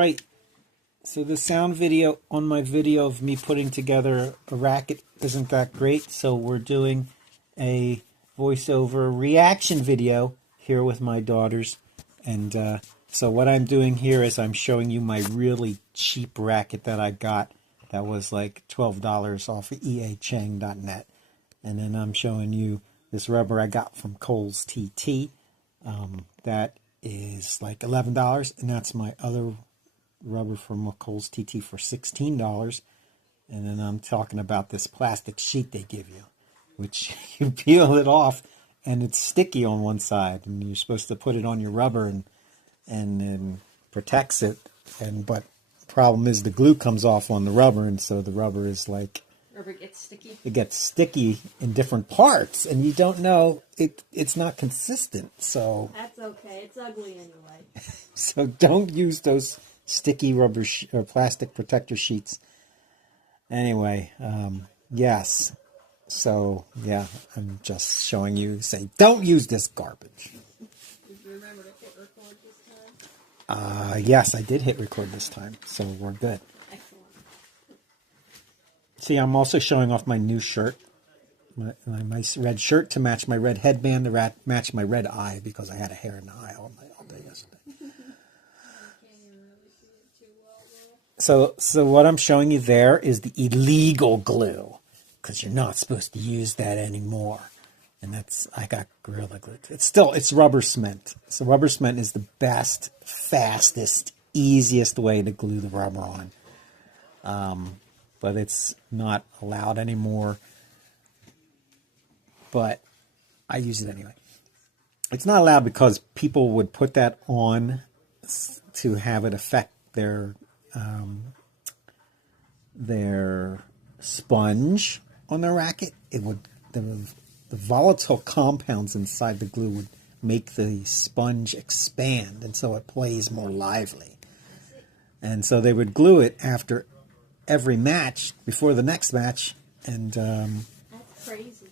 right. So the sound video on my video of me putting together a racket isn't that great. So we're doing a voiceover reaction video here with my daughters. And so what I'm doing here is I'm showing you my really cheap racket that I got. That was like $12 off of eacheng.net. And then I'm showing you this rubber I got from Kohl's TT. That is like $11. And that's my other rubber from Kohl's TT for $16. And then I'm talking about this plastic sheet they give you, which you peel it off and it's sticky on one side, and you're supposed to put it on your rubber and protects it. But the problem is the glue comes off on the rubber, and so the rubber is like, rubber gets sticky. It gets sticky in different parts, and you don't know it's not consistent. So that's okay. It's ugly anyway. So don't use those sticky rubber or plastic protector sheets. Anyway, yes. So yeah, I'm just showing you. Say, don't use this garbage. Did you remember to hit record this time? Yes, I did hit record this time, so we're good. Excellent. See, I'm also showing off my new shirt, my red shirt to match my red headband to match my red eye, because I had a hair in the eye all day yesterday. So what I'm showing you there is the illegal glue, because you're not supposed to use that anymore. And I got Gorilla Glue. It's rubber cement. So rubber cement is the best, fastest, easiest way to glue the rubber on. But it's not allowed anymore. But I use it anyway. It's not allowed because people would put that on to have it affect their sponge on the racket. It would the volatile compounds inside the glue would make the sponge expand, and so it plays more lively. And so they would glue it after every match, before the next match, and that's crazy.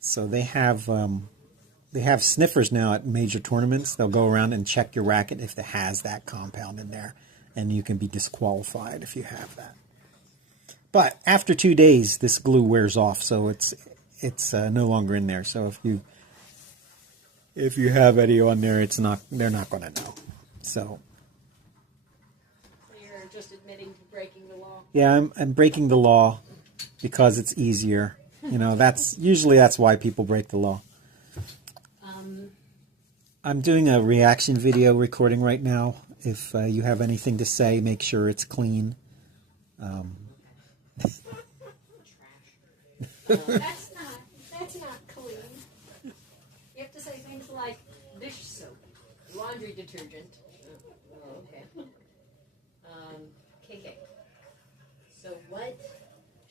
So they have sniffers now at major tournaments. They'll go around and check your racket if it has that compound in there, and you can be disqualified if you have that. But after 2 days, this glue wears off, so it's no longer in there. So if you have any on there, they're not going to know. So you're just admitting to breaking the law. Yeah, I'm breaking the law because it's easier. You know, that's why people break the law. I'm doing a reaction video recording right now. If you have anything to say, make sure it's clean. That's not clean. You have to say things like dish soap, laundry detergent. Oh, okay. KK. So what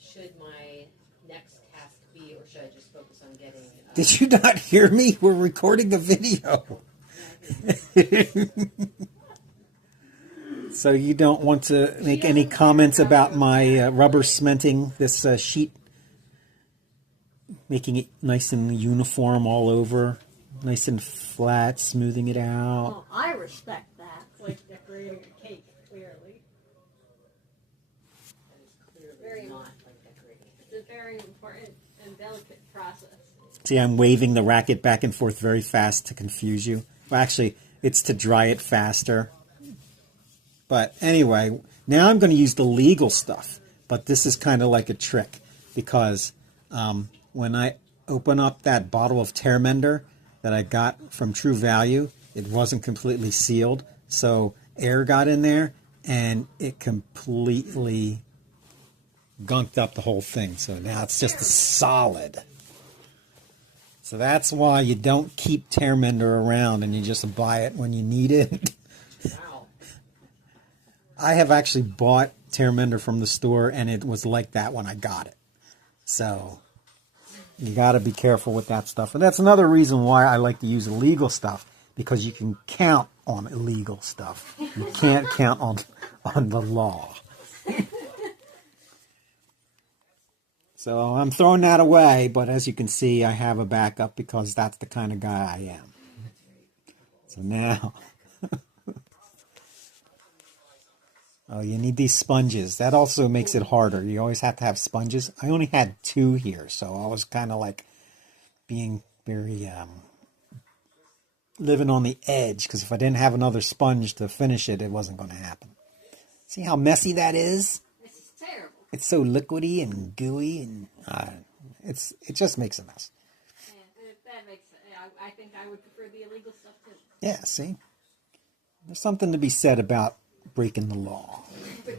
should my next task be, or should I just focus on getting... Did you not hear me? We're recording a video. So you don't want to make any comments about my rubber cementing this sheet? Making it nice and uniform all over, nice and flat, smoothing it out. Oh, I respect that. It's like decorating a cake, clearly. Very not like decorating. It's a very important and delicate process. See, I'm waving the racket back and forth very fast to confuse you. Well, actually, it's to dry it faster. But anyway, now I'm going to use the legal stuff. But this is kind of like a trick, because when I open up that bottle of tear mender that I got from True Value, it wasn't completely sealed. So air got in there and it completely gunked up the whole thing. So now it's just a solid. So that's why you don't keep tear mender around and you just buy it when you need it. Wow. I have actually bought tear mender from the store and it was like that when I got it. So you got to be careful with that stuff. And that's another reason why I like to use illegal stuff, because you can count on illegal stuff. You can't count on the law. So I'm throwing that away, but as you can see, I have a backup because that's the kind of guy I am. So now, Oh, you need these sponges. That also makes it harder. You always have to have sponges. I only had 2 here, so I was kind of like being very living on the edge, because if I didn't have another sponge to finish it, it wasn't going to happen. See how messy that is? This is terrible. It's so liquidy and gooey, and it just makes a mess. Yeah, that makes. I think I would prefer the illegal stuff too. Yeah, see? There's something to be said about breaking the law. I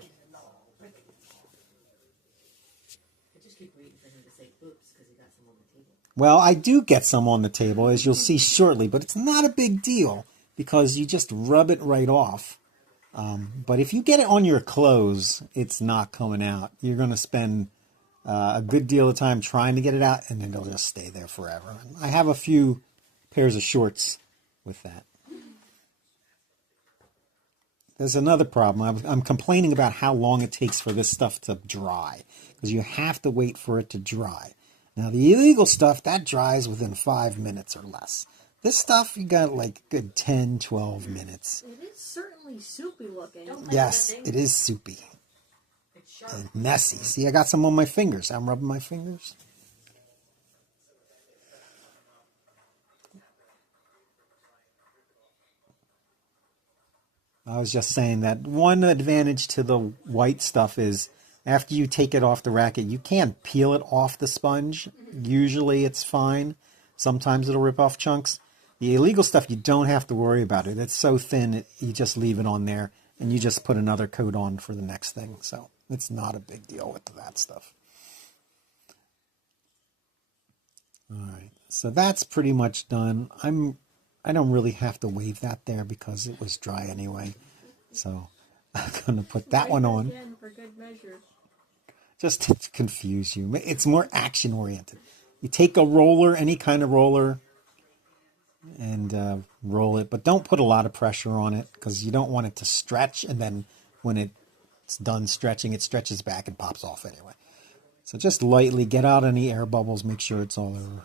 just keep waiting for him to say oops because he got some on the table. Well, I do get some on the table, as you'll see shortly, but it's not a big deal because you just rub it right off. But if you get it on your clothes, it's not coming out. You're going to spend a good deal of time trying to get it out, and then it'll just stay there forever. I have a few pairs of shorts with that. There's another problem. I'm complaining about how long it takes for this stuff to dry, because you have to wait for it to dry. Now, the illegal stuff, that dries within 5 minutes or less. This stuff, you got like a good 10, 12 minutes. It is certainly soupy looking. Yes, it is soupy. And messy. See, I got some on my fingers. I'm rubbing my fingers. I was just saying that one advantage to the white stuff is after you take it off the racket, you can't peel it off the sponge. Usually it's fine. Sometimes it'll rip off chunks. The illegal stuff, you don't have to worry about it. It's so thin, you just leave it on there, and you just put another coat on for the next thing. So it's not a big deal with that stuff. All right, so that's pretty much done. I don't really have to wave that there because it was dry anyway. So I'm going to put that one on. Again for good measure. Just to confuse you. It's more action-oriented. You take a roller, any kind of roller, and roll it. But don't put a lot of pressure on it because you don't want it to stretch. And then when it's done stretching, it stretches back and pops off anyway. So just lightly get out any air bubbles. Make sure it's all over.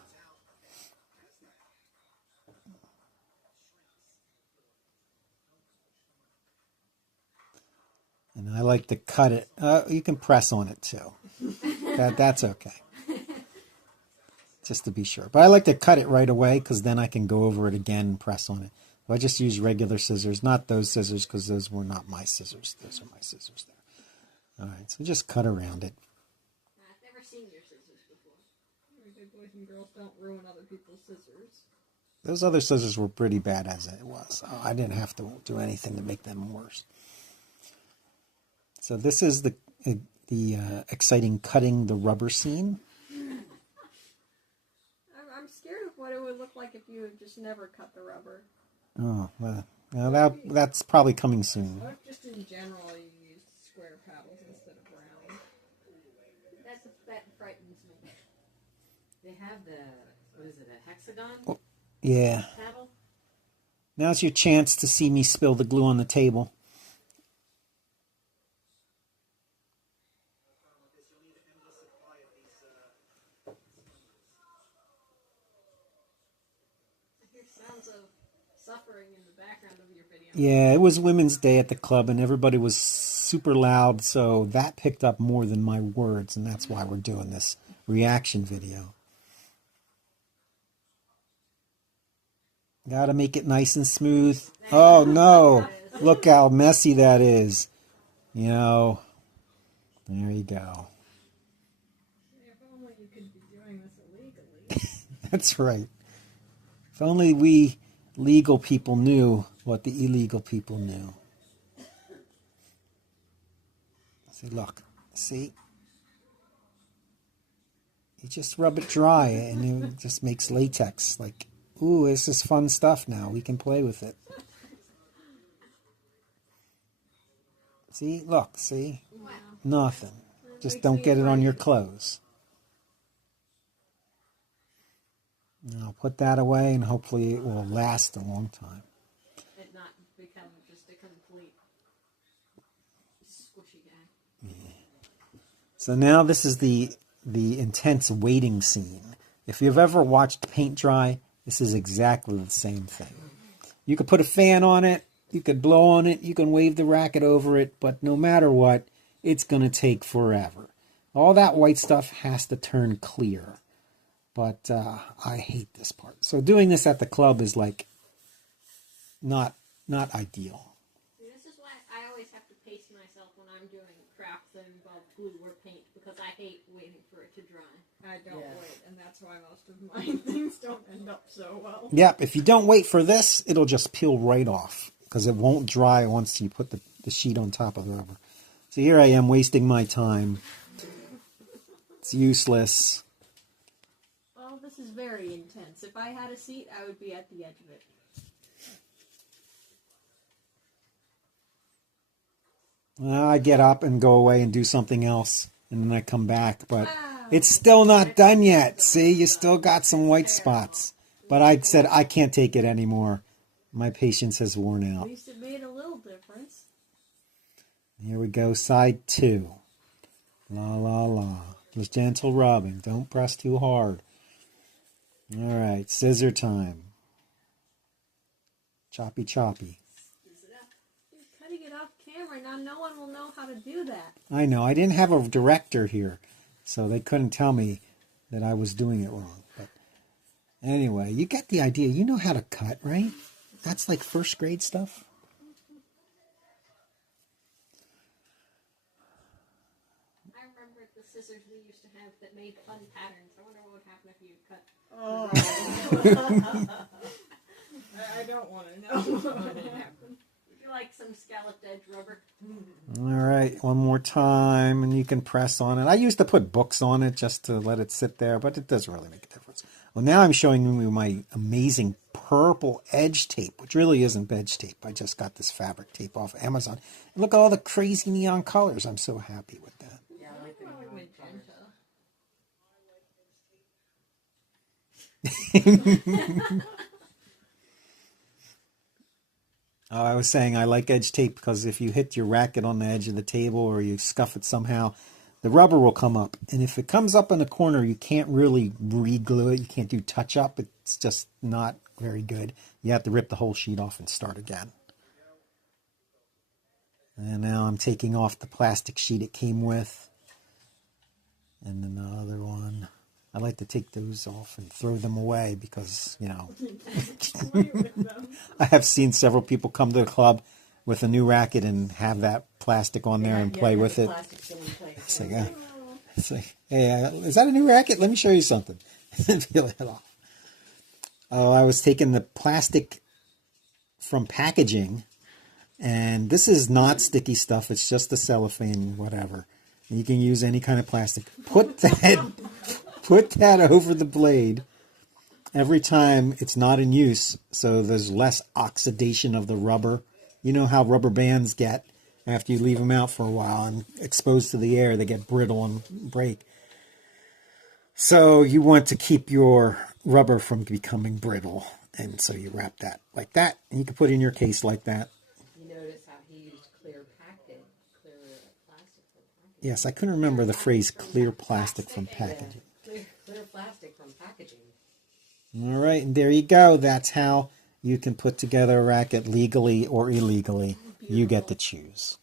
And I like to cut it. You can press on it too. That's okay. Just to be sure. But I like to cut it right away because then I can go over it again and press on it. So I just use regular scissors, not those scissors because those were not my scissors. Those are my scissors there. All right, so just cut around it. I've never seen your scissors before. Very good boys and girls don't ruin other people's scissors. Those other scissors were pretty bad as it was. I didn't have to do anything to make them worse. So this is the exciting cutting the rubber scene. I'm scared of what it would look like if you had just never cut the rubber. Oh, well, that's probably coming soon. Or just in general, you use square paddles instead of round. That frightens me. They have what is it, a hexagon Oh, yeah. paddle? Now's your chance to see me spill the glue on the table. Sounds of suffering in the background of your video. Yeah, it was Women's Day at the club, and everybody was super loud, so that picked up more than my words, and that's why we're doing this reaction video. Gotta make it nice and smooth. Oh, no. Look how messy that is. You know, there you go. If only you could be doing this illegally. That's right. If only we legal people knew what the illegal people knew. See, look. See? You just rub it dry and it just makes latex. Like, ooh, this is fun stuff now. We can play with it. See? Look, see? Wow. Nothing. Just don't get it on your clothes. And I'll put that away and hopefully it will last a long time. And not become just a complete squishy guy. Yeah. So now this is the intense waiting scene. If you've ever watched paint dry, this is exactly the same thing. You could put a fan on it You could blow on it, you can wave the racket over it, but no matter what, it's going to take forever. All that white stuff has to turn clear. But I hate this part. So doing this at the club is like not ideal. This is why I always have to pace myself when I'm doing crafts that involve glue or paint, because I hate waiting for it to dry. I don't wait, and that's why most of my things don't end up so well. Yep, if you don't wait for this, it'll just peel right off because it won't dry once you put the sheet on top of the rubber. So here I am wasting my time. It's useless. Well, this is very intense. If I had a seat, I would be at the edge of it. I get up and go away and do something else, and then I come back, but it's still not done yet. See, you still got some white spots. But I said I can't take it anymore. My patience has worn out. At least it made a little difference. Here we go, side 2. La, la, la. Just gentle rubbing. Don't press too hard. All right, scissor time. Choppy, choppy. You're cutting it off camera. Now no one will know how to do that. I know. I didn't have a director here, so they couldn't tell me that I was doing it wrong. But anyway, you get the idea. You know how to cut, right? That's like first grade stuff. I remember the scissors we used to have that made fun patterns. I wonder what would happen if you cut. Oh. I don't want to know what would happen. Would you like some scalloped edge rubber? All right, one more time, and you can press on it. I used to put books on it just to let it sit there, but it doesn't really make a difference. Well, now I'm showing you my amazing purple edge tape, which really isn't edge tape. I just got this fabric tape off Amazon. And look at all the crazy neon colors. I'm so happy with that. Yeah, I like the magenta. Oh, I was saying I like edge tape because if you hit your racket on the edge of the table or you scuff it somehow, the rubber will come up. And if it comes up in a corner, you can't really re-glue it. You can't do touch-up. It's just not very good. You have to rip the whole sheet off and start again. And now I'm taking off the plastic sheet it came with. And another one. I like to take those off and throw them away because, you know, I have seen several people come to the club with a new racket and have that plastic on there and play with it. It's like, hey, is that a new racket? Let me show you something. Peel it off. Oh, I was taking the plastic from packaging, and this is not sticky stuff. It's just the cellophane, whatever. You can use any kind of plastic. Put that over the blade every time it's not in use, so there's less oxidation of the rubber. You know how rubber bands get after you leave them out for a while and exposed to the air, they get brittle and break. So you want to keep your rubber from becoming brittle, and so you wrap that like that, and you can put it in your case like that. You notice how he used clear plastic from packaging. Yes, I couldn't remember the phrase clear plastic from packaging. Clear plastic from packaging. All right, and there you go. That's how you can put together a racket legally or illegally. You get to choose.